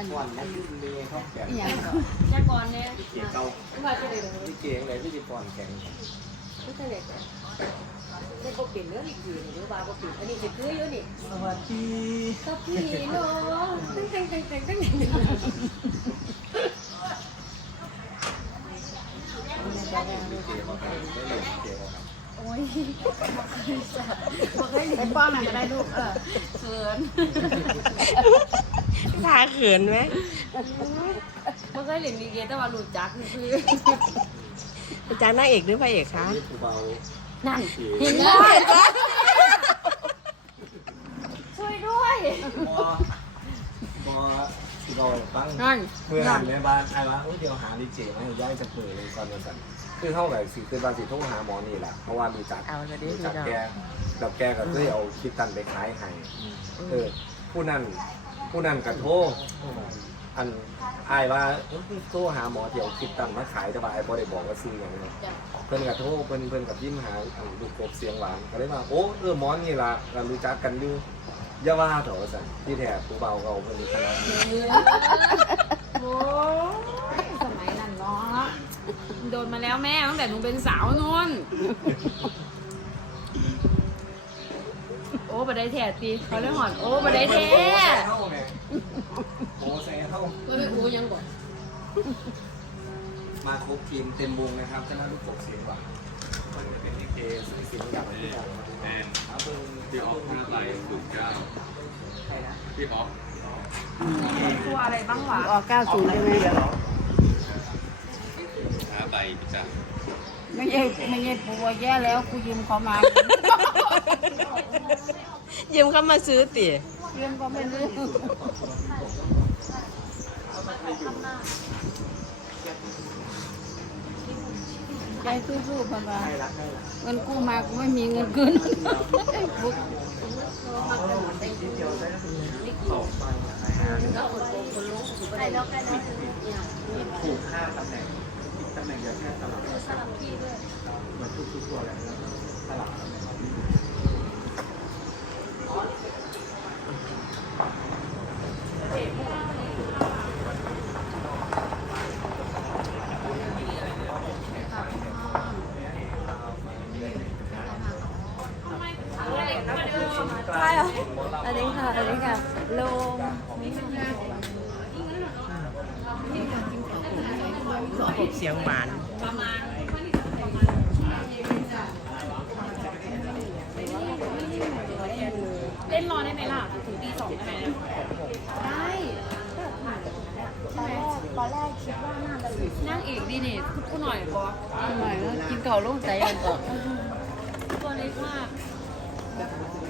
ก่อนนะที่เมย์เขาแข่งอย่างก่อนจากก่อนเนี่ยเกี่ยวเก่าว่าจะได้เลยที่เก่งเลยที่ก่อนแข่งไม่ใช่เลยไม่ก็เปลี่ยนเรื่องอีกทีหรือว่าก็เปลี่ยนอันนี้จะคืออยู่นี่สวัสดีก็พี่น้องตั้งโอ้ยบอกให้หนึ่ไปงป้อนหน่อยก็ได้ลูกเขินพาเขินไหมบอกให้หนึ่งดีเกแต่ว่ารู้จักคืออาจารย์นางเอกหรือพระเอกคะนี่คือเบานั่นเห็นไหมช่วยด้วยพอเราฟังนั่นเพื่อนในบ้านไอ้ว่าเดี๋ยวหาลิเจมาให้ย้ายจะเปิดเลยก่อนวันจันทร์คือเท่าไหร่สิคือบ้านสิโทรหาหมอนี่แหละเพราะว่ารู้จักเอาจะได้รู้ดีจักดอกแกแล้วแกก็เลยเอาคลิปตันไปขายให้ผู้นั้นกระโทษอันอายว่าโทรหาหมอเดี๋ยวคลิปตันมาขายแต่ว่าไอ้บ่ได้บอกว่าซื้ออย่างนี้เพิ่นกระโทษเพิ่นกับยิ้มหาลูกกบเสียงหวานก็เลยว่าโอ้หมอนี่ล่ะเรารู้จักกันอยู่อย่าว่าเถอะสั่นที่แท้ผู้เบาเราเพิ่นคณะโอ้ยสมัยนั้นเนาะโดนมาแล้วแม่ตั้งแต่หนูเป็นสาวนู่นโอ้บันไดแท้ตีเขาเรียกหอนโอ้บันไดแท้โอ้ใส่เท่าก็ไม่รู้ยังก่อนมาครบทีมเต็มวงนะครับคณะลูกกบเสียงหวานมันจะเป็นลิเกซึ่งเสียงอย่างที่บอกครับเพิ่งพี่ออฟ5 ใบถูก9 ใครนะพี่ออฟตัวอะไรบ้างวะออก90ใช่ไหม 5 ใบพี่จ๋าไม่ใช่ปูแย่แล้วกูยืมเขามายืมเข้ามาซื้อติยืมเขาไม่รู้ใจสู้ๆพันว่าใครรักใครรักเงินกู้มากูไม่มีเงินคืนบุ๊กถูก5 ตำแหน่งตำแหน่งเดียวแค่สลับสลับที่ด้วยเหมือนทุกตัวเลยสลับตำแหน่งใช่เหรออันนี้ค่ะอันนี้ค่ะลงกบเสียงหวานเล่นรอได้ไหมล่ะถึงตี 2ได้ไหมได้ตอนแรกคิดว่าน่าจะนั่งเอกดีนี่พูดหน่อยบอสหน่อยกินเก่าลงใจกันก่อนตัวเล็กมาก